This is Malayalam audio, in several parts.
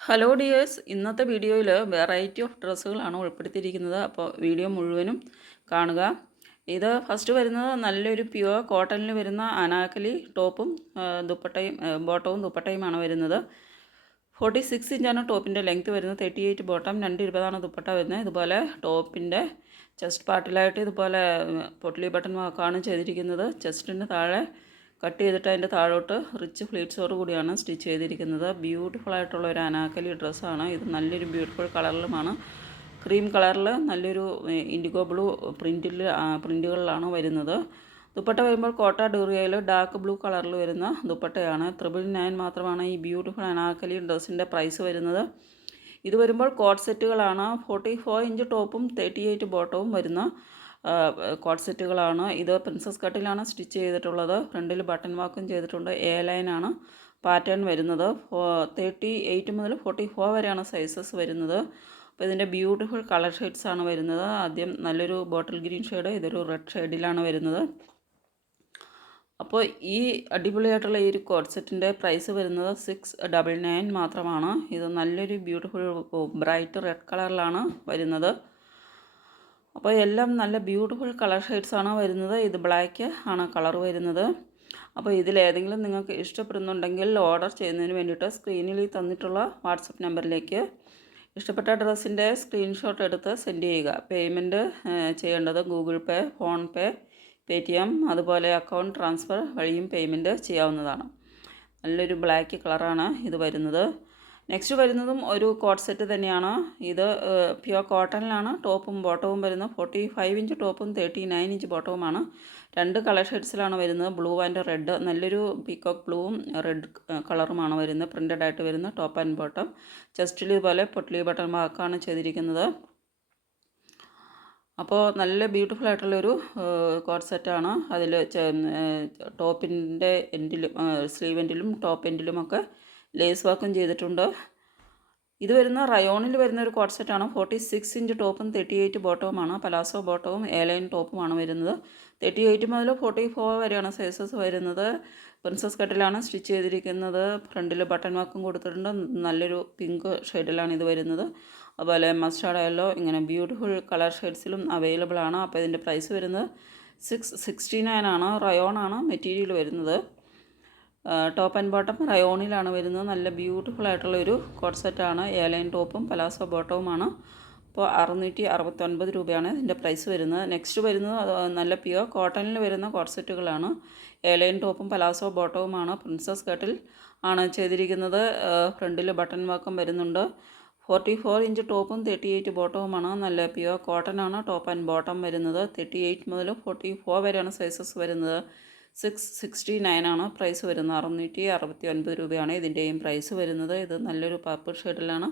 ഹലോ ഡിയേഴ്സ് ഇന്നത്തെ വീഡിയോയിൽ വെറൈറ്റി ഓഫ് ഡ്രസ്സുകളാണ് ഉൾപ്പെടുത്തിയിരിക്കുന്നത്. അപ്പോൾ വീഡിയോ മുഴുവനും കാണുക. ഇത് ഫസ്റ്റ് വരുന്നത് നല്ലൊരു പ്യുവർ കോട്ടണിൽ വരുന്ന അനാക്കലി ടോപ്പും ദുപ്പട്ടയും ബോട്ടവും ദുപ്പട്ടയുമാണ് വരുന്നത്. ഫോർട്ടി സിക്സ് ഇഞ്ചാണ് ടോപ്പിന്റെ ലെങ്ത് വരുന്നത്. തേർട്ടി എയ്റ്റ് ബോട്ടം രണ്ട് ഇരുപതാണ് ദുപ്പട്ട വരുന്നത്. ഇതുപോലെ ടോപ്പിന്റെ ചെസ്റ്റ് പാർട്ടിലായിട്ട് ഇതുപോലെ പൊട്ടിലി പൊട്ട്ലി ബട്ടൺ വാക്കാണ് ചെയ്തിരിക്കുന്നത്. ചെസ്റ്റിന് താഴെ കട്ട് ചെയ്തിട്ട് അതിന്റെ താഴോട്ട് റിച്ച് ഫ്ലീറ്റ്സോട് കൂടിയാണ് സ്റ്റിച്ച് ചെയ്തിരിക്കുന്നത്. ബ്യൂട്ടിഫുൾ ആയിട്ടുള്ള ഒരു അനാക്കലി ഡ്രസ്സാണ്. ഇത് നല്ലൊരു ബ്യൂട്ടിഫുൾ കളറിലുമാണ്. ക്രീം കളറിൽ നല്ലൊരു ഇൻഡിഗോ ബ്ലൂ പ്രിന്റിൽ പ്രിന്റുകളിലാണ് വരുന്നത്. ദുപ്പട്ട വരുമ്പോൾ കോട്ട ഡൂറിയയിൽ ഡാർക്ക് ബ്ലൂ കളറിൽ വരുന്ന ദുപ്പട്ടയാണ്. ത്രിബിൾ നയൻ മാത്രമാണ് ഈ ബ്യൂട്ടിഫുൾ അനാക്കലി ഡ്രസ്സിന്റെ പ്രൈസ് വരുന്നത്. ഇത് വരുമ്പോൾ കോട്ട് സെറ്റുകളാണ്. ഫോർട്ടി ഫോർ ഇഞ്ച് ടോപ്പും തേർട്ടി എയ്റ്റ് ബോട്ടവും വരുന്ന കോട്ട് സെറ്റുകളാണ്. ഇത് പ്രിൻസസ് കട്ടിലാണ് സ്റ്റിച്ച് ചെയ്തിട്ടുള്ളത്. ഫ്രണ്ടിൽ ബട്ടൺ വാക്കും ചെയ്തിട്ടുണ്ട്. എ ലൈനാണ് പാറ്റേൺ വരുന്നത്. തേർട്ടി എയ്റ്റ് മുതൽ ഫോർട്ടി ഫോർ വരെയാണ് സൈസസ് വരുന്നത്. അപ്പോൾ ഇതിന്റെ ബ്യൂട്ടിഫുൾ കളർ ഷെയ്ഡ്സ് ആണ് വരുന്നത്. ആദ്യം നല്ലൊരു ബോട്ടിൽ ഗ്രീൻ ഷെയ്ഡ് ഇതൊരു റെഡ് ഷെയ്ഡിലാണ് വരുന്നത്. അപ്പോൾ ഈ അടിപൊളിയായിട്ടുള്ള ഈ ഒരു കോട്ട് സെറ്റിന്റെ പ്രൈസ് വരുന്നത് സിക്സ് ഡബിൾ നയൻ മാത്രമാണ്. ഇത് നല്ലൊരു ബ്യൂട്ടിഫുൾ ബ്രൈറ്റ് റെഡ് കളറിലാണ് വരുന്നത്. അപ്പോൾ എല്ലാം നല്ല ബ്യൂട്ടിഫുൾ കളർ ഷെയ്ഡ്സ് ആണ് വരുന്നത്? ഇത് ബ്ലാക്ക് ആണ് കളർ വരുന്നത്. അപ്പോൾ ഇതിലേതെങ്കിലും നിങ്ങൾക്ക് ഇഷ്ടപ്പെടുന്നുണ്ടെങ്കിൽ ഓർഡർ ചെയ്യുന്നതിന് വേണ്ടിയിട്ട് സ്ക്രീനിൽ തന്നിട്ടുള്ള വാട്സപ്പ് നമ്പറിലേക്ക് ഇഷ്ടപ്പെട്ട ഡ്രസ്സിന്റെ സ്ക്രീൻഷോട്ട് എടുത്ത് സെൻഡ് ചെയ്യുക. പേയ്മെന്റ് ചെയ്യേണ്ടത് Google Pay PhonePe Paytm അതുപോലെ അക്കൗണ്ട് ട്രാൻസ്ഫർ വഴിയും പേയ്മെന്റ് ചെയ്യാവുന്നതാണ്. നല്ലൊരു ബ്ലാക്ക് കളറാണ് ഇത് വരുന്നത്. നെക്സ്റ്റ് വരുന്നതും ഒരു കോട്ട് സെറ്റ് തന്നെയാണ്. ഇത് പ്യുവർ കോട്ടണിലാണ് ടോപ്പും ബോട്ടവും വരുന്നത്. ഫോർട്ടി ഫൈവ് ഇഞ്ച് ടോപ്പും തേർട്ടി നയൻ ഇഞ്ച് ബോട്ടവുമാണ് രണ്ട് കളർ ഷെയ്ഡ്സിലാണ് വരുന്നത്. ബ്ലൂ ആൻഡ് റെഡ് നല്ലൊരു പീക്കോക്ക് ബ്ലൂവും റെഡ് കളറുമാണ് വരുന്നത്. പ്രിന്റഡ് ആയിട്ട് വരുന്ന ടോപ്പ് ആൻഡ് ബോട്ടം ചെസ്റ്റിൽ ഇതുപോലെ പൊട്ടിലി ബട്ടൺ വാക്കാണ് ചെയ്തിരിക്കുന്നത്. അപ്പോൾ നല്ല ബ്യൂട്ടിഫുൾ ആയിട്ടുള്ളൊരു കോട്ട് സെറ്റാണ് അതിൽ ടോപ്പിന്റെ എൻഡിലും സ്ലീവ് എൻഡിലും ടോപ്പ് എൻഡിലുമൊക്കെ ലേസ് വർക്കും ചെയ്തിട്ടുണ്ട്. ഇത് വരുന്ന റയോണിൽ വരുന്ന ഒരു കോട്ട് സെറ്റാണ്. ഫോർട്ടി സിക്സ് ഇഞ്ച് ടോപ്പും തേർട്ടി എയ്റ്റ് ബോട്ടവുമാണ് പലാസോ ബോട്ടവും എ ലൈൻ ടോപ്പുമാണ് വരുന്നത്. തേർട്ടി എയ്റ്റ് മുതൽ ഫോർട്ടി ഫോർ വരെയാണ് സൈസസ് വരുന്നത്. പ്രിൻസസ് കട്ടിലാണ് സ്റ്റിച്ച് ചെയ്തിരിക്കുന്നത്. ഫ്രണ്ടിൽ ബട്ടൺ വർക്കും കൊടുത്തിട്ടുണ്ട്. നല്ലൊരു പിങ്ക് ഷെയ്ഡിലാണ് ഇത് വരുന്നത്. അതുപോലെ മസ്റ്റാർഡ് യെല്ലോ ഇങ്ങനെ ബ്യൂട്ടിഫുൾ കളർ ഷെയ്ഡ്സിലും അവൈലബിൾ ആണ്. അപ്പോൾ ഇതിന്റെ പ്രൈസ് വരുന്നത് സിക്സ് സിക്സ്റ്റി നയൻ ആണ്. റയോൺ ആണ് മെറ്റീരിയൽ വരുന്നത്. ടോപ്പ് ആൻഡ് ബോട്ടം റയോണിലാണ് വരുന്നത്. നല്ല ബ്യൂട്ടിഫുൾ ആയിട്ടുള്ള ഒരു കോട്ട് സെറ്റാണ് എയർലൈൻ ടോപ്പും പലാസോ ബോട്ടവുമാണ് അപ്പോൾ അറുന്നൂറ്റി അറുപത്തൊൻപത് രൂപയാണ് ഇതിന്റെ പ്രൈസ് വരുന്നത്. നെക്സ്റ്റ് വരുന്നത് നല്ല പ്യുവർ കോട്ടണിൽ വരുന്ന കോട്ട് സെറ്റുകളാണ് എയർലൈൻ ടോപ്പും പലാസോ ബോട്ടവുമാണ് പ്രിൻസസ് കട്ടിൽ ആണ്. ചെയ്തിരിക്കുന്നത്. ഫ്രണ്ടിൽ ബട്ടൺ വർക്കും വരുന്നുണ്ട്. ഫോർട്ടി ഫോർ ഇഞ്ച് ടോപ്പും തേർട്ടി എയ്റ്റ് ബോട്ടവുമാണ് നല്ല പ്യുവർ കോട്ടൺ ആണ്. ടോപ്പ് ആൻഡ് ബോട്ടം വരുന്നത്. തേർട്ടി എയ്റ്റ് മുതൽ ഫോർട്ടി ഫോർ വരെയാണ് സൈസസ് വരുന്നത്. സിക്സ് സിക്സ്റ്റി നയൻ ആണ് പ്രൈസ് വരുന്നത്. അറുന്നൂറ്റി അറുപത്തി ഒൻപത് രൂപയാണ് ഇതിന്റെയും പ്രൈസ് വരുന്നത്. ഇത് നല്ലൊരു പർപ്പിൾ ഷെയ്ഡിലാണ്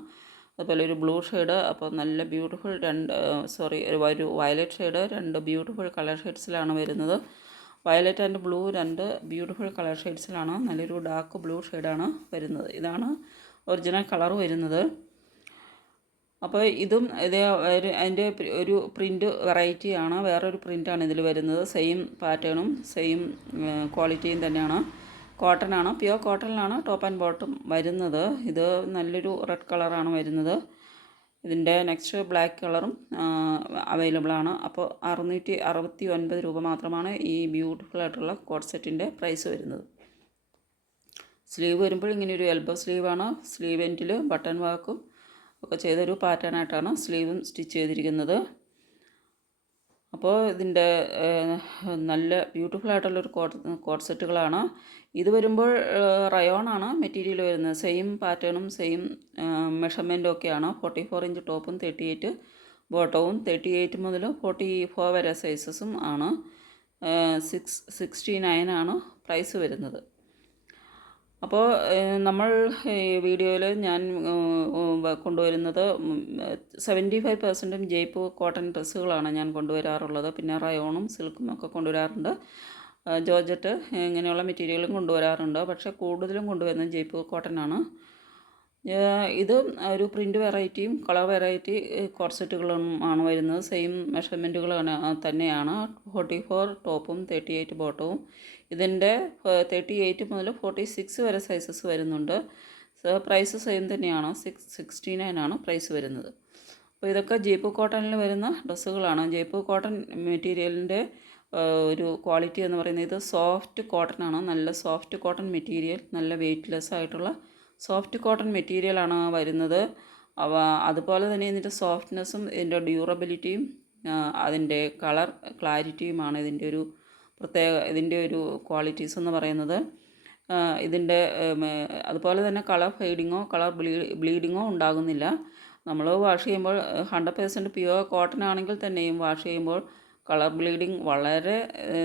അതുപോലെ ഒരു ബ്ലൂ ഷെയ്ഡ് അപ്പോൾ നല്ല ബ്യൂട്ടിഫുൾ രണ്ട് സോറി ഒരു വയലറ്റ് ഷെയ്ഡ് രണ്ട് ബ്യൂട്ടിഫുൾ കളർ ഷെയ്ഡ്സിലാണ് വരുന്നത്. വയലറ്റ് ആൻഡ് ബ്ലൂ രണ്ട് ബ്യൂട്ടിഫുൾ കളർ ഷെയ്ഡ്സിലാണ് നല്ലൊരു ഡാർക്ക് ബ്ലൂ ഷെയ്ഡാണ് വരുന്നത്. ഇതാണ് ഒറിജിനൽ കളർ വരുന്നത്. അപ്പോൾ ഇതും ഇതേ ഒരു അതിന്റെ ഒരു പ്രിന്റ് വെറൈറ്റിയാണ് വേറൊരു പ്രിന്റാണ് ഇതിൽ വരുന്നത്. സെയിം പാറ്റേണും സെയിം ക്വാളിറ്റിയും തന്നെയാണ്. കോട്ടൺ ആണ്. പ്യുവർ കോട്ടണിലാണ് ടോപ്പ് ആൻഡ് ബോട്ടം വരുന്നത്. ഇത് നല്ലൊരു റെഡ് കളറാണ് വരുന്നത്. ഇതിന്റെ നെക്സ്റ്റ് ബ്ലാക്ക് കളറും അവൈലബിൾ ആണ്. അപ്പോൾ അറുന്നൂറ്റി അറുപത്തി ഒൻപത് രൂപ മാത്രമാണ് ഈ ബ്യൂട്ടിഫുൾ ആയിട്ടുള്ള കോട്ട് സെറ്റിന്റെ പ്രൈസ് വരുന്നത്. സ്ലീവ് വരുമ്പോൾ ഇങ്ങനെ ഒരു എൽബോ സ്ലീവാണ് സ്ലീവ് എൻഡിൽ ബട്ടൺ വാക്കും ഒക്കെ ചെയ്തൊരു പാറ്റേൺ ആയിട്ടാണ് സ്ലീവും സ്റ്റിച്ച് ചെയ്തിരിക്കുന്നത്. അപ്പോൾ ഇതിന്റെ നല്ല ബ്യൂട്ടിഫുൾ ആയിട്ടുള്ളൊരു കോട്ട് കോട്ട് സെറ്റുകളാണ് ഇത് വരുമ്പോൾ റയോൺ ആണ് മെറ്റീരിയൽ വരുന്നത്. സെയിം പാറ്റേണും സെയിം മെഷർമെന്റും ഒക്കെയാണ്. ഫോർട്ടി ഫോർ ഇഞ്ച് ടോപ്പും തേർട്ടി എയ്റ്റ് ബോട്ടവും തേർട്ടി എയ്റ്റ് മുതൽ ഫോർട്ടി ഫോർ വരെ സൈസസും ആണ്. സിക്സ് സിക്സ്റ്റി നയൻ ആണ് പ്രൈസ് വരുന്നത്. അപ്പോൾ നമ്മൾ വീഡിയോയിൽ ഞാൻ കൊണ്ടുവരുന്നത് seventy five percent Jaipur cotton ഡ്രസ്സുകളാണ് ഞാൻ കൊണ്ടുവരാറുള്ളത്. പിന്നെ റയോണും സിൽക്കും ഒക്കെ കൊണ്ടുവരാറുണ്ട്. ജോർജറ്റ് ഇങ്ങനെയുള്ള മെറ്റീരിയലും കൊണ്ടുവരാറുണ്ട്. പക്ഷേ കൂടുതലും കൊണ്ടുവരുന്നത് ജയ്പൂർ കോട്ടൺ ആണ് ഇത് ഒരു പ്രിന്റ് വെറൈറ്റിയും കളർ വെറൈറ്റി കോർസെറ്റുകളും ആണ് വരുന്നത്. സെയിം മെഷർമെന്റുകളാണ് തന്നെയാണ്. ഫോർട്ടി ഫോർ ടോപ്പും തേർട്ടി എയ്റ്റ് ബോട്ടവും. ഇതിന്റെ തേർട്ടി എയ്റ്റ് മുതൽ ഫോർട്ടി സിക്സ് വരെ സൈസസ് വരുന്നുണ്ട്. പ്രൈസ് സെയിം തന്നെയാണ്. സിക്സ് സിക്സ്റ്റി നയൻ ആണ് പ്രൈസ് വരുന്നത്. അപ്പോൾ ഇതൊക്കെ ജയ്പൂർ കോട്ടണിൽ വരുന്ന ഡ്രസ്സുകളാണ്. ജയ്പൂർ കോട്ടൺ മെറ്റീരിയലിന്റെ ഒരു ക്വാളിറ്റി എന്ന് പറയുന്നത് ഇത് സോഫ്റ്റ് കോട്ടൺ ആണ്. നല്ല സോഫ്റ്റ് കോട്ടൺ മെറ്റീരിയൽ നല്ല വെയ്റ്റ്ലെസ് ആയിട്ടുള്ള സോഫ്റ്റ് കോട്ടൺ മെറ്റീരിയലാണ് വരുന്നത്. അവ അതുപോലെ തന്നെ ഇതിന്റെ സോഫ്റ്റ്നെസ്സും ഇതിന്റെ ഡ്യൂറബിലിറ്റിയും അതിന്റെ കളർ ക്ലാരിറ്റിയുമാണ് ഇതിന്റെ ഒരു പ്രത്യേക ഇതിന്റെ ഒരു ക്വാളിറ്റീസ് എന്ന് പറയുന്നത് ഇതിന്റെ അതുപോലെ തന്നെ കളർ ഫെയ്ഡിങ്ങോ കളർ ബ്ലീ ബ്ലീഡിങ്ങോ ഉണ്ടാകുന്നില്ല. നമ്മൾ വാഷ് ചെയ്യുമ്പോൾ ഹൺഡ്രഡ് പേഴ്സന്റ് പ്യുവർ കോട്ടൺ ആണെങ്കിൽ തന്നെയും വാഷ് ചെയ്യുമ്പോൾ കളർ ബ്ലീഡിങ് വളരെ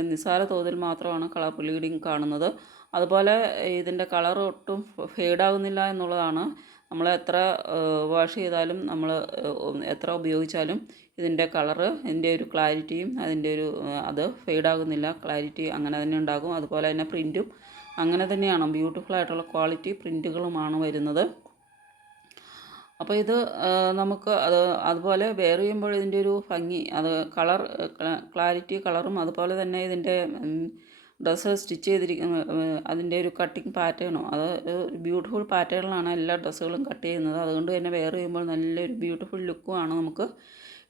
നിസ്സാര തോതിൽ മാത്രമാണ് കളർ ബ്ലീഡിങ് കാണുന്നത്. അതുപോലെ ഇതിന്റെ കളർ ഒട്ടും ഫെയ്ഡാകുന്നില്ല എന്നുള്ളതാണ് നമ്മൾ എത്ര വാഷ് ചെയ്താലും നമ്മൾ എത്ര ഉപയോഗിച്ചാലും ഇതിന്റെ കളറ് ഇതിന്റെ ഒരു ക്ലാരിറ്റിയും അതിന്റെ ഒരു അത് ഫെയ്ഡാകുന്നില്ല ക്ലാരിറ്റി അങ്ങനെ തന്നെ ഉണ്ടാകും. അതുപോലെ തന്നെ പ്രിന്റും അങ്ങനെ തന്നെയാണ്. ബ്യൂട്ടിഫുൾ ആയിട്ടുള്ള ക്വാളിറ്റി പ്രിന്റുകളുമാണ് വരുന്നത്. അപ്പോൾ ഇത് നമുക്ക് അത് അതുപോലെ വെയർ ചെയ്യുമ്പോൾ ഇതിന്റെ ഒരു ഭംഗി അത് കളർ ക്ലാരിറ്റി കളറും അതുപോലെ തന്നെ ഇതിന്റെ ഡ്രസ്സ് സ്റ്റിച്ച് ചെയ്തിരിക്കുന്ന അതിന്റെ ഒരു കട്ടിങ് പാറ്റേണോ അത് ബ്യൂട്ടിഫുൾ പാറ്റേണിലാണ് എല്ലാ ഡ്രസ്സുകളും കട്ട് ചെയ്യുന്നത്. അതുകൊണ്ട് തന്നെ വെയർ ചെയ്യുമ്പോൾ നല്ലൊരു ബ്യൂട്ടിഫുൾ ലുക്കുമാണ് നമുക്ക്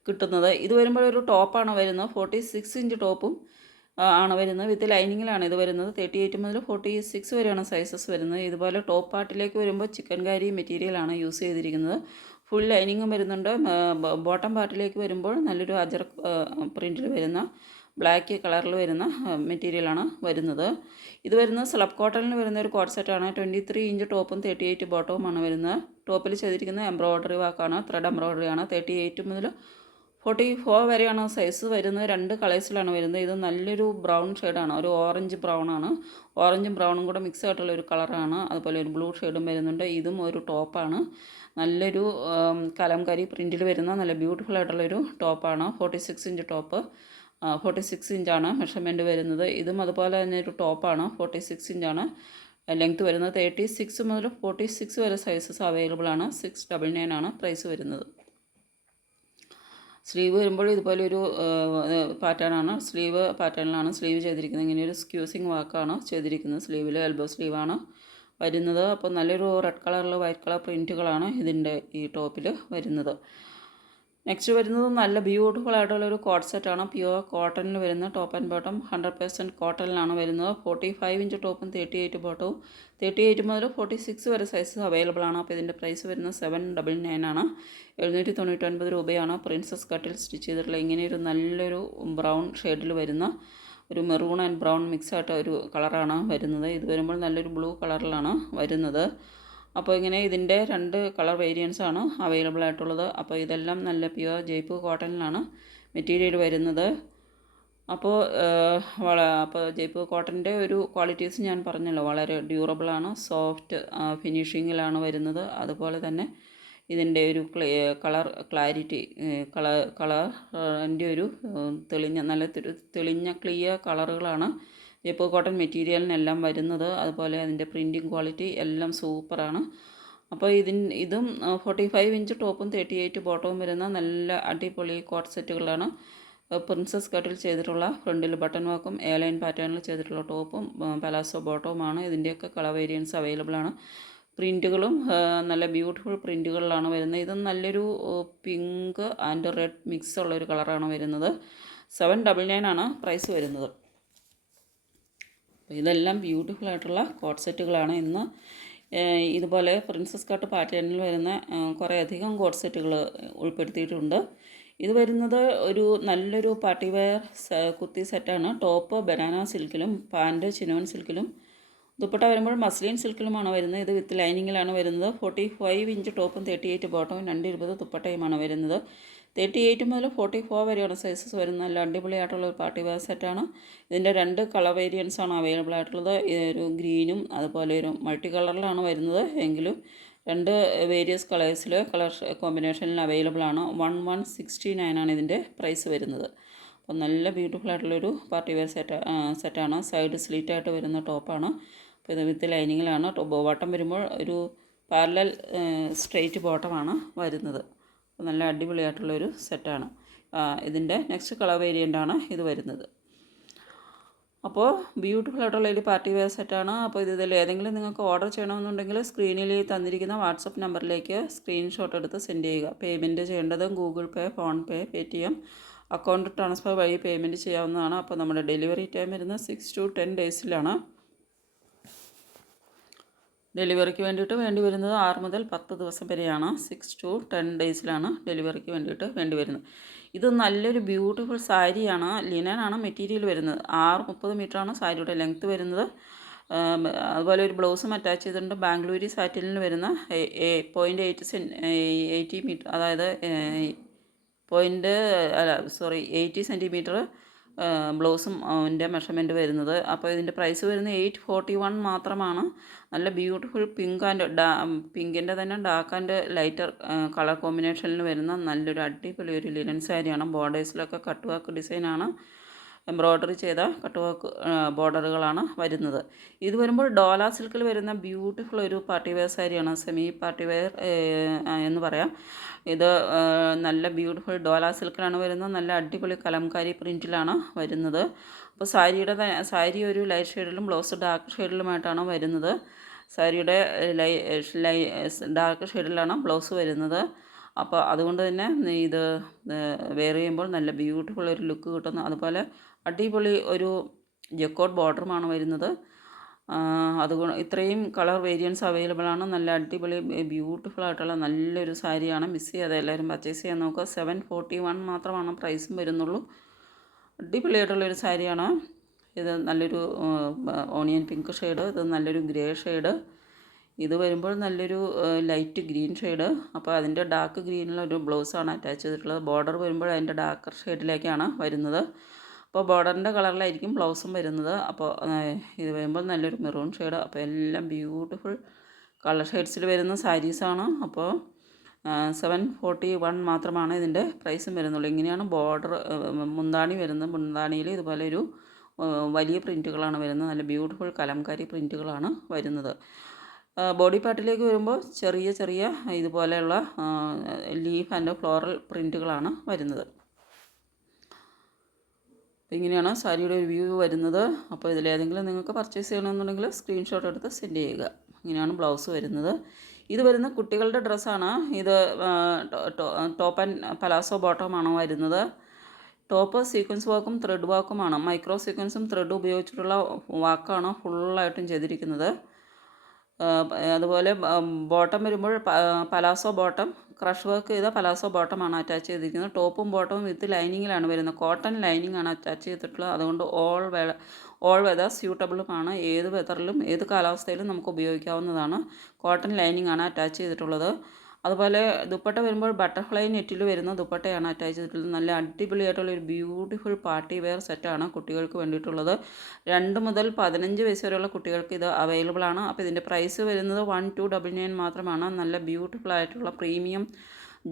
കിട്ടുന്നത്. ഇത് വരുമ്പോൾ ഒരു ടോപ്പാണ് വരുന്നത്. ഫോർട്ടി സിക്സ് ഇഞ്ച് ടോപ്പും ആണ് വരുന്നത്. വിത്ത് ലൈനിങ്ങിലാണ് ഇത് വരുന്നത്. തേർട്ടി എയ്റ്റ് മുതൽ ഫോർട്ടി സിക്സ് വരെയാണ് സൈസസ് വരുന്നത്. ഇതുപോലെ ടോപ്പ് പാർട്ടിലേക്ക് വരുമ്പോൾ ചിക്കൻ കാരി മെറ്റീരിയലാണ് യൂസ് ചെയ്തിരിക്കുന്നത്. ഫുൾ ലൈനിങ്ങും വരുന്നുണ്ട്. ബോട്ടം പാർട്ടിലേക്ക് വരുമ്പോൾ നല്ലൊരു അജർ പ്രിന്റിൽ വരുന്ന ബ്ലാക്ക് കളറിൽ വരുന്ന മെറ്റീരിയലാണ് വരുന്നത്. ഇത് വരുന്നത് സ്ലബ് കോട്ടണിൽ വരുന്ന ഒരു കോട്ട് സെറ്റാണ് ട്വന്റി ത്രീ ഇഞ്ച് ടോപ്പും തേർട്ടി എയ്റ്റ് ബോട്ടവുമാണ് വരുന്നത്. ടോപ്പിൽ ചെയ്തിരിക്കുന്ന എംബ്രോയ്ഡറി വാക്കാണ് ത്രെഡ് എംബ്രോയ്ഡറി ആണ്. തേർട്ടി എയ്റ്റ് മുതൽ ഫോർട്ടി ഫോർ വരെയാണ് സൈസ് വരുന്നത്. രണ്ട് കളേഴ്സിലാണ് വരുന്നത്. ഇത് നല്ലൊരു ബ്രൗൺ ഷെയ്ഡാണ് ഒരു ഓറഞ്ച് ബ്രൗൺ ആണ്. ഓറഞ്ചും ബ്രൗണും കൂടെ മിക്സ് ആയിട്ടുള്ള ഒരു കളറാണ് അതുപോലെ ഒരു ബ്ലൂ ഷെയ്ഡും വരുന്നുണ്ട്. ഇതും ഒരു ടോപ്പാണ് നല്ലൊരു കലംകരി പ്രിന്റിൽ വരുന്ന നല്ല ബ്യൂട്ടിഫുൾ ആയിട്ടുള്ളൊരു ടോപ്പാണ് forty six inch top forty six ഇഞ്ചാണ് മെഷർമെന്റ് വരുന്നത്. ഇതും അതുപോലെ തന്നെ ഒരു ടോപ്പാണ് ഫോർട്ടി സിക്സ് ഇഞ്ചാണ് ലെങ്ത് വരുന്നത് തേർട്ടി സിക്സ് മുതൽ ഫോർട്ടി സിക്സ് വരെ സൈസസ് അവൈലബിൾ ആണ്. സിക്സ് ഡബിൾ നയൻ ആണ് പ്രൈസ് വരുന്നത്. സ്ലീവ് വരുമ്പോൾ ഇതുപോലെ ഒരു പാറ്റേണാണ് സ്ലീവ് പാറ്റേണിലാണ് സ്ലീവ് ചെയ്തിരിക്കുന്നത്. ഇങ്ങനെ ഒരു സ്ക്യൂസിങ് വാക്കാണ് ചെയ്തിരിക്കുന്നത്. സ്ലീവിൽ എൽബോ സ്ലീവാണ് വരുന്നത്. അപ്പോൾ നല്ലൊരു റെഡ് കളറിൽ വൈറ്റ് കളർ പ്രിന്റുകളാണ് ഇതിന്റെ ഈ ടോപ്പിൽ വരുന്നത്. നെക്സ്റ്റ് വരുന്നത് നല്ല ബ്യൂട്ടിഫുൾ ആയിട്ടുള്ള ഒരു കോട്ട് സെറ്റാണ് പ്യുവർ കോട്ടണിൽ വരുന്ന top and bottom hundred percent കോട്ടണിലാണ് വരുന്നത്. ഫോർട്ടി ഫൈവ് ഇഞ്ച് ടോപ്പും തേർട്ടി എയ്റ്റ് ബോട്ടവും തേർട്ടി എയ്റ്റ് മുതൽ ഫോർട്ടി സിക്സ് വരെ സൈസ് അവൈലബിൾ ആണ്. അപ്പോൾ ഇതിന്റെ പ്രൈസ് വരുന്നത് സെവൻ ഡബിൾ നയൻ ആണ്. എഴുന്നൂറ്റി തൊണ്ണൂറ്റൊൻപത് രൂപയാണ്. പ്രിൻസസ് കട്ടിൽ സ്റ്റിച്ച് ചെയ്തിട്ടുള്ള ഇങ്ങനെ ഒരു നല്ലൊരു ബ്രൗൺ ഷെയ്ഡിൽ വരുന്ന ഒരു മെറൂൺ ആൻഡ് ബ്രൗൺ മിക്സ് ആയിട്ട് ഒരു കളറാണ് വരുന്നത്. ഇത് വരുമ്പോൾ നല്ലൊരു ബ്ലൂ കളറിലാണ് വരുന്നത്. അപ്പോൾ ഇങ്ങനെ ഇതിന്റെ രണ്ട് കളർ വേരിയൻസ് ആണ് അവൈലബിൾ ആയിട്ടുള്ളത്. അപ്പോൾ ഇതെല്ലാം നല്ല പ്യുവർ ജയ്പൂർ കോട്ടണിലാണ് മെറ്റീരിയൽ വരുന്നത്. അപ്പോൾ അപ്പോൾ ജയ്പൂർ കോട്ടന്റെ ഒരു ക്വാളിറ്റീസ് ഞാൻ പറഞ്ഞല്ലോ വളരെ ഡ്യൂറബിളാണ് സോഫ്റ്റ് ഫിനിഷിങ്ങിലാണ് വരുന്നത്. അതുപോലെ തന്നെ ഇതിന്റെ ഒരു കളർ ക്ലാരിറ്റി കളർ കളറിന്റെ ഒരു തെളിഞ്ഞ നല്ല തെളിഞ്ഞ ക്ലിയർ കളറുകളാണ് ജയ്പൂർ കോട്ടൺ മെറ്റീരിയലിനെല്ലാം വരുന്നത്. അതുപോലെ അതിന്റെ പ്രിന്റിങ് ക്വാളിറ്റി എല്ലാം സൂപ്പറാണ്. അപ്പോൾ ഇതിൻ ഇതും ഫോർട്ടി ഫൈവ് ഇഞ്ച് ടോപ്പും തേർട്ടി എയ്റ്റ് ബോട്ടവും വരുന്ന നല്ല അടിപൊളി കോട്ട് സെറ്റുകളാണ്. പ്രിൻസസ് കട്ടിൽ ചെയ്തിട്ടുള്ള ഫ്രണ്ടിൽ ബട്ടൺ വർക്കും ലൈൻ പാറ്റേണിൽ ചെയ്തിട്ടുള്ള ടോപ്പും പലാസോ ബോട്ടവുമാണ് ഇതിന്റെയൊക്കെ കളർ വേരിയൻസ് അവൈലബിൾ ആണ്. പ്രിന്റുകളും നല്ല ബ്യൂട്ടിഫുൾ പ്രിന്റുകളിലാണ് വരുന്നത്. ഇത് നല്ലൊരു പിങ്ക് ആൻഡ് റെഡ് മിക്സ് ഉള്ള ഒരു കളറാണ് വരുന്നത്. സെവൻ ഡബിൾ നയൻ ആണ് പ്രൈസ് വരുന്നത്. അപ്പോൾ ഇതെല്ലാം ബ്യൂട്ടിഫുൾ ആയിട്ടുള്ള കോട്ട് സെറ്റുകളാണ്. ഇന്ന് ഇതുപോലെ പ്രിൻസസ് കട്ട് പാറ്റേണിൽ വരുന്ന കുറേയധികം കോട്ട് സെറ്റുകൾ ഉൾപ്പെടുത്തിയിട്ടുണ്ട്. ഇത് വരുന്നത് ഒരു നല്ലൊരു പാർട്ടി വെയർ കുത്തി സെറ്റാണ്. ടോപ്പ് ബനാന സിൽക്കിലും പാന്റ് ചിനോൻ സിൽക്കിലും. ദുപ്പട്ട വരുമ്പോൾ മസ്ലിൻ സിൽക്കിലുമാണ് വരുന്നത്. ഇത് വിത്ത് ലൈനിങ്ങിലാണ് വരുന്നത്. ഫോർട്ടി ഫൈവ് ഇഞ്ച് ടോപ്പും തേർട്ടി എയ്റ്റ് ബോട്ടവും രണ്ട് ഇരുപത് ദുപ്പട്ടയുമാണ് വരുന്നത്. തേർട്ടി എയ്റ്റ് മുതൽ ഫോർട്ടി ഫോർ വരെയാണ് സൈസസ് വരുന്ന നല്ല അടിപൊളിയായിട്ടുള്ള ഒരു പാർട്ടി വെയർ സെറ്റാണ് ഇതിന്റെ രണ്ട് കളർ വേരിയൻസ് ആണ് അവൈലബിൾ ആയിട്ടുള്ളത്. ഒരു ഗ്രീനും അതുപോലെ ഒരു മൾട്ടി കളറിലാണ് വരുന്നത്. എങ്കിലും രണ്ട് വേരിയസ് കളേഴ്സിൽ കളർ കോമ്പിനേഷനിൽ അവൈലബിൾ ആണ്. വൺ വൺ സിക്സ്റ്റി നയൻ ആണ് ഇതിന്റെ പ്രൈസ് വരുന്നത്. അപ്പോൾ നല്ല ബ്യൂട്ടിഫുൾ ആയിട്ടുള്ളൊരു പാർട്ടി വെയർ സെറ്റ് സെറ്റാണ് സൈഡ് സ്ലീറ്റ് ആയിട്ട് വരുന്ന ടോപ്പാണ് അപ്പോൾ ഇത് വിത്ത് ലൈനിങ്ങിലാണ് ബോട്ടം വരുമ്പോൾ ഒരു പാരലൽ സ്ട്രെയിറ്റ് ബോട്ടമാണ് വരുന്നത്. അപ്പോൾ നല്ല അടിപൊളിയായിട്ടുള്ളൊരു സെറ്റാണ്. ഇതിന്റെ നെക്സ്റ്റ് കളർ വേരിയന്റാണ് ഇത് വരുന്നത്. അപ്പോൾ ബ്യൂട്ടിഫുൾ ആയിട്ടുള്ള ഒരു പാർട്ടി വെയർ സെറ്റാണ്. അപ്പോൾ ഇതിൽ ഏതെങ്കിലും നിങ്ങൾക്ക് ഓർഡർ ചെയ്യണമെന്നുണ്ടെങ്കിൽ സ്ക്രീനിൽ തന്നിരിക്കുന്ന വാട്സപ്പ് നമ്പറിലേക്ക് സ്ക്രീൻഷോട്ട് എടുത്ത് സെൻഡ് ചെയ്യുക. പേയ്മെന്റ് ചെയ്യേണ്ടത് Google Pay PhonePe Paytm account transfer വഴി പേയ്മെന്റ് ചെയ്യാവുന്നതാണ്. അപ്പോൾ നമ്മുടെ ഡെലിവറി ടൈം വരുന്നത് സിക്സ് ടു ടെൻ ഡേയ്സിലാണ്. ഡെലിവറിക്ക് വേണ്ടിയിട്ട് വേണ്ടി വരുന്നത് ആറ് മുതൽ പത്ത് ദിവസം വരെയാണ്. സിക്സ് ടു ടെൻ ഡേയ്സിലാണ് ഡെലിവറിക്ക് വേണ്ടിയിട്ട് വേണ്ടി വരുന്നത്. ഇത് നല്ലൊരു ബ്യൂട്ടിഫുൾ സാരിയാണ്. ലിനനാണ് മെറ്റീരിയൽ വരുന്നത്. ആറ് മുപ്പത് മീറ്ററാണ് സാരിയുടെ ലെങ്ത്ത് വരുന്നത്. അതുപോലെ ഒരു ബ്ലൗസും അറ്റാച്ച് ചെയ്തിട്ടുണ്ട്. ബാംഗ്ലൂരി സാറ്റിലിന് വരുന്ന പോയിന്റ് എയ്റ്റ് സെൻ എയ്റ്റി മീറ്റർ അതായത് പോയിന്റ് അല്ല സോറി എയ്റ്റി സെന്റിമീറ്റർ ബ്ലൗസും അതിന്റെ മെഷർമെന്റ് വരുന്നത്. അപ്പോൾ ഇതിന്റെ പ്രൈസ് വരുന്നത് എയ്റ്റ് ഫോർട്ടി വൺ മാത്രമാണ്. നല്ല ബ്യൂട്ടിഫുൾ പിങ്ക് ആൻഡ് ഡാ പിങ്കിന്റെ തന്നെ ഡാർക്ക് ആൻഡ് ലൈറ്റർ കളർ കോമ്പിനേഷനിൽ വരുന്ന നല്ലൊരു അടിപൊളി ഒരു ലിനൻ സാരിയാണ്. ബോർഡേഴ്സിലൊക്കെ കട്ട് വർക്ക് ഡിസൈനാണ് എംബ്രോയ്ഡറി ചെയ്ത കട്ട് വർക്ക് ബോർഡറുകളാണ് വരുന്നത്. ഇത് വരുമ്പോൾ ഡോല സിൽക്കിൽ വരുന്ന ബ്യൂട്ടിഫുൾ ഒരു പാർട്ടി വെയർ സാരിയാണ് സെമി പാർട്ടി വെയർ എന്ന് പറയാം. ഇത് നല്ല ബ്യൂട്ടിഫുൾ ഡോല സിൽക്കിലാണ് വരുന്നത് നല്ല അടിപൊളി കലംകാരി പ്രിന്റിലാണ് വരുന്നത്. അപ്പോൾ സാരിയുടെ സാരി ഒരു ലൈറ്റ് ഷെയ്ഡിലും ബ്ലൗസ് ഡാർക്ക് ഷെയ്ഡിലുമായിട്ടാണ് വരുന്നത്. സാരിയുടെ ലൈ ലൈ ഡാർക്ക് ഷെയ്ഡിലാണ് ബ്ലൗസ് വരുന്നത്. അപ്പോൾ അതുകൊണ്ട് തന്നെ ഇത് വെയർ ചെയ്യുമ്പോൾ നല്ല ബ്യൂട്ടിഫുൾ ഒരു ലുക്ക് കിട്ടുന്നു അതുപോലെ അടിപൊളി ഒരു ജക്കോട്ട് ബോർഡറുമാണ് വരുന്നത്. അതുകൊണ്ട് ഇത്രയും കളർ വേരിയൻസ് അവൈലബിൾ ആണ്. നല്ല അടിപൊളി ബ്യൂട്ടിഫുൾ ആയിട്ടുള്ള നല്ലൊരു സാരിയാണ്. മിസ് ചെയ്യാതെ എല്ലാവരും പർച്ചേസ് ചെയ്യാൻ നോക്കുക. സെവൻ ഫോർട്ടി വൺ മാത്രമാണ് പ്രൈസും വരുന്നുള്ളൂ. അടിപൊളിയായിട്ടുള്ളൊരു സാരിയാണ്. ഇത് നല്ലൊരു ഓണിയൻ പിങ്ക് ഷെയ്ഡ് ഇത് നല്ലൊരു ഗ്രേ ഷെയ്ഡ്. ഇത് വരുമ്പോൾ നല്ലൊരു ലൈറ്റ് ഗ്രീൻ ഷെയ്ഡ്. അപ്പോൾ അതിന്റെ ഡാർക്ക് ഗ്രീനിലൊരു ബ്ലൗസാണ് അറ്റാച്ച് ചെയ്തിട്ടുള്ളത്. ബോർഡർ വരുമ്പോൾ അതിന്റെ ഡാർക്കർ ഷെയ്ഡിലേക്കാണ് വരുന്നത്. അപ്പോൾ ബോർഡറിന്റെ കളറിലായിരിക്കും ബ്ലൗസും വരുന്നത്. അപ്പോൾ ഇത് വരുമ്പോൾ നല്ലൊരു മെറൂൺ ഷെയ്ഡ്. അപ്പോൾ എല്ലാം ബ്യൂട്ടിഫുൾ കളർ ഷെയ്ഡ്സിൽ വരുന്ന സാരീസാണ്. അപ്പോൾ സെവൻ ഫോർട്ടി വൺ മാത്രമാണ് ഇതിന്റെ പ്രൈസും വരുന്നുള്ളൂ. ഇങ്ങനെയാണ് ബോർഡർ മുന്താണി വരുന്നത്. മുന്താണിയിൽ ഇതുപോലെ ഒരു വലിയ പ്രിന്റുകളാണ് വരുന്നത്. നല്ല ബ്യൂട്ടിഫുൾ കലംകാരി പ്രിന്റുകളാണ് വരുന്നത്. ബോഡി പാർട്ടിലേക്ക് വരുമ്പോൾ ചെറിയ ചെറിയ ഇതുപോലെയുള്ള ലീഫ് ആൻഡ് ഫ്ലോറൽ പ്രിന്റുകളാണ് വരുന്നത്. അപ്പോൾ ഇങ്ങനെയാണ് സാരിയുടെ ഒരു വ്യൂ വരുന്നത്. അപ്പോൾ ഇതിലേതെങ്കിലും നിങ്ങൾക്ക് പർച്ചേസ് ചെയ്യണമെന്നുണ്ടെങ്കിൽ സ്ക്രീൻഷോട്ട് എടുത്ത് സെൻഡ് ചെയ്യുക. ഇങ്ങനെയാണ് ബ്ലൗസ് വരുന്നത്. ഇത് വരുന്ന കുട്ടികളുടെ ഡ്രസ്സാണ് ഇത് ടോപ്പ് ആൻഡ് പലാസോ ബോട്ടമാണ് വരുന്നത്. ടോപ്പ് സീക്വൻസ് വർക്കും ത്രെഡ് വർക്കുമാണ് മൈക്രോ സീക്വൻസും ത്രെഡും ഉപയോഗിച്ചിട്ടുള്ള വാക്കാണ് ഫുള്ളായിട്ടും ചെയ്തിരിക്കുന്നത്. അതുപോലെ ബോട്ടം വരുമ്പോൾ പലാസോ ബോട്ടം ക്രഷ് വർക്ക് ചെയ്ത പലാസോ ബോട്ടമാണ് അറ്റാച്ച് ചെയ്തിരിക്കുന്നത്. ടോപ്പും ബോട്ടവും വിത്ത് ലൈനിങ്ങിലാണ് വരുന്നത്. കോട്ടൺ ലൈനിങ് ആണ് അറ്റാച്ച് ചെയ്തിട്ടുള്ളത്. അതുകൊണ്ട് ഓൾ വെ ഓൾ വെതർ സ്യൂട്ടബിളുമാണ് ഏത് വെതറിലും ഏത് കാലാവസ്ഥയിലും നമുക്ക് ഉപയോഗിക്കാവുന്നതാണ്. കോട്ടൺ ലൈനിങ് ആണ് അറ്റാച്ച് ചെയ്തിട്ടുള്ളത്. അതുപോലെ ദുപ്പട്ട വരുമ്പോൾ ബട്ടർഫ്ലൈ നെറ്റിൽ വരുന്ന ദുപ്പട്ടയാണ് അറ്റാച്ച് ചെയ്തിട്ടുള്ളത്. നല്ല അടിപൊളിയായിട്ടുള്ള ഒരു ബ്യൂട്ടിഫുൾ പാർട്ടി വെയർ സെറ്റാണ് കുട്ടികൾക്ക് വേണ്ടിയിട്ടുള്ളത്. രണ്ട് മുതൽ പതിനഞ്ച് വയസ്സ് വരെയുള്ള കുട്ടികൾക്ക് ഇത് അവൈലബിൾ ആണ്. അപ്പോൾ ഇതിന്റെ പ്രൈസ് വരുന്നത് വൺ ടു ഡബിൾ നയൻ മാത്രമാണ്. നല്ല ബ്യൂട്ടിഫുൾ ആയിട്ടുള്ള പ്രീമിയം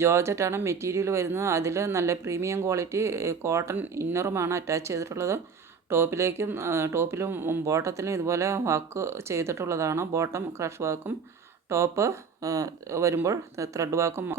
ജോർജറ്റാണ് മെറ്റീരിയൽ വരുന്നത്. അതിൽ നല്ല പ്രീമിയം ക്വാളിറ്റി കോട്ടൺ ഇന്നറുമാണ് അറ്റാച്ച് ചെയ്തിട്ടുള്ളത്. ടോപ്പിലേക്കും ടോപ്പിലും ബോട്ടത്തിലും ഇതുപോലെ വർക്ക് ചെയ്തിട്ടുള്ളതാണ്. ബോട്ടം ക്രഷ് വർക്കും ടോപ്പ് വരുമ്പോൾ ത്രെഡ് വർക്കും